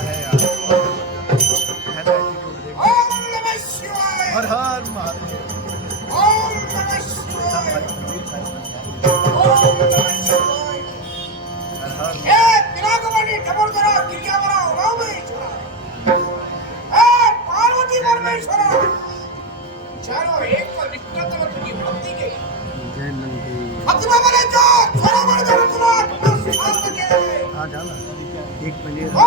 है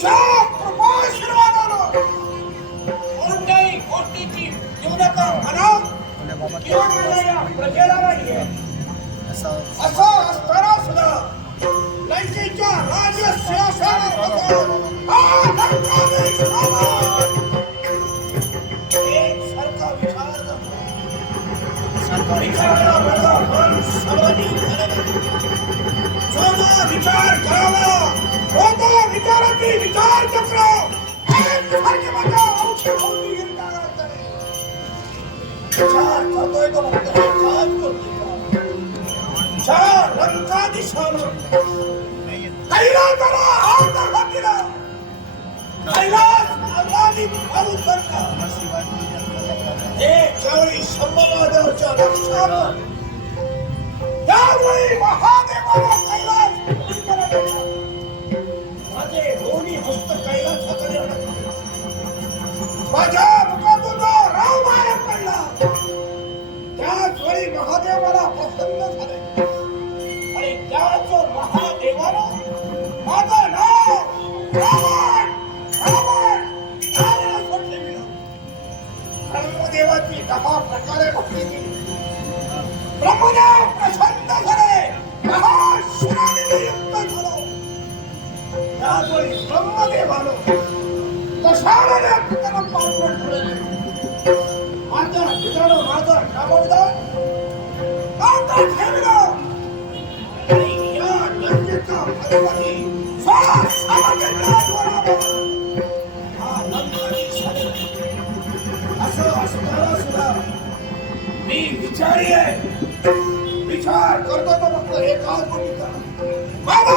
तुझ्या कृपाशीर्वादानं कोणत्याही गोष्टीची न्यूनता म्हणा किंवा माझ्या प्रजेला नाही असं असताना सुद्धा राज्य राजसिंहासनावर भारतीय विचार चक्र महादेव कैलास माझ्या मुखातून राव बाहेर पडला त्याच वेळी महादेवाला प्रसन्न झाले आणि त्याच महादेवाला माझं नाव ब्रह्मदेवाची दहा प्रकारे भक्ती ब्रह्मदेव করি সম্মানে ভালো দশারণে পিতারাম পার্বণ করে মাতা পিতার मी विचारी आहे विचार करतो तो फक्त एकाच गोष्टीचा बाबा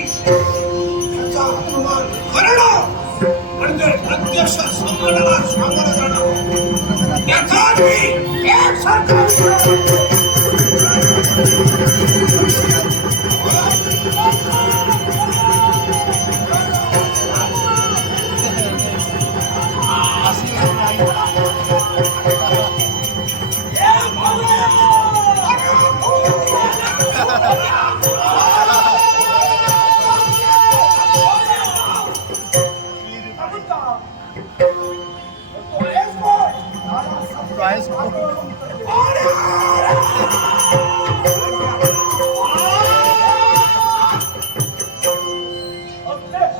উদ্দেশ্য সংগঠনের সংগঠন একাধিক এক সরকার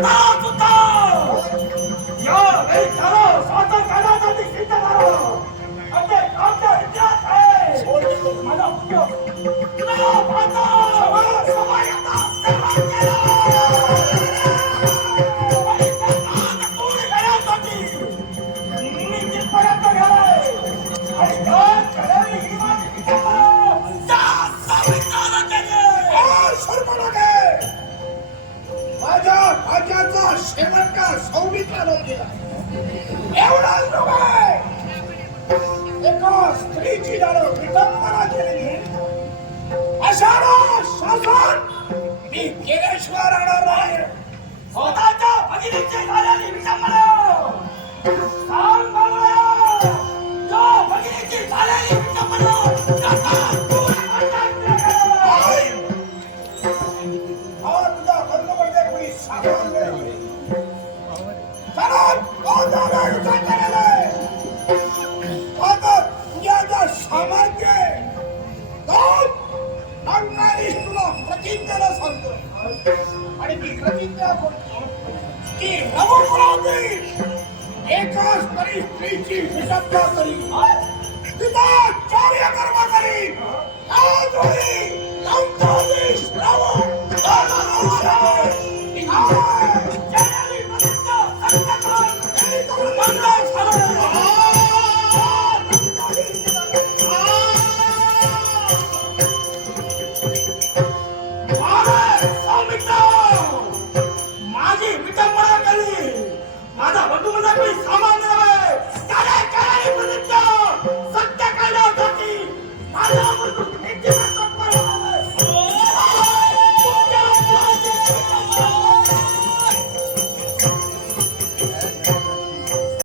Bye. Oh, সেখানকার শ্রমিকরা রয়েছে এওরা নয় এক স্ত্রী চিরার বিতম্বনা জেনে हजारो शासन मी केलेश्वर आणणार आहे स्वतःच्या भगिनीचे झाल्याने विचार की नवर बनाती एकास करी स्त्रीची विषमता करी पिता चार्य कर्म करी आज होई अंतरी श्रावण दादा रोशन Bırakmayız aman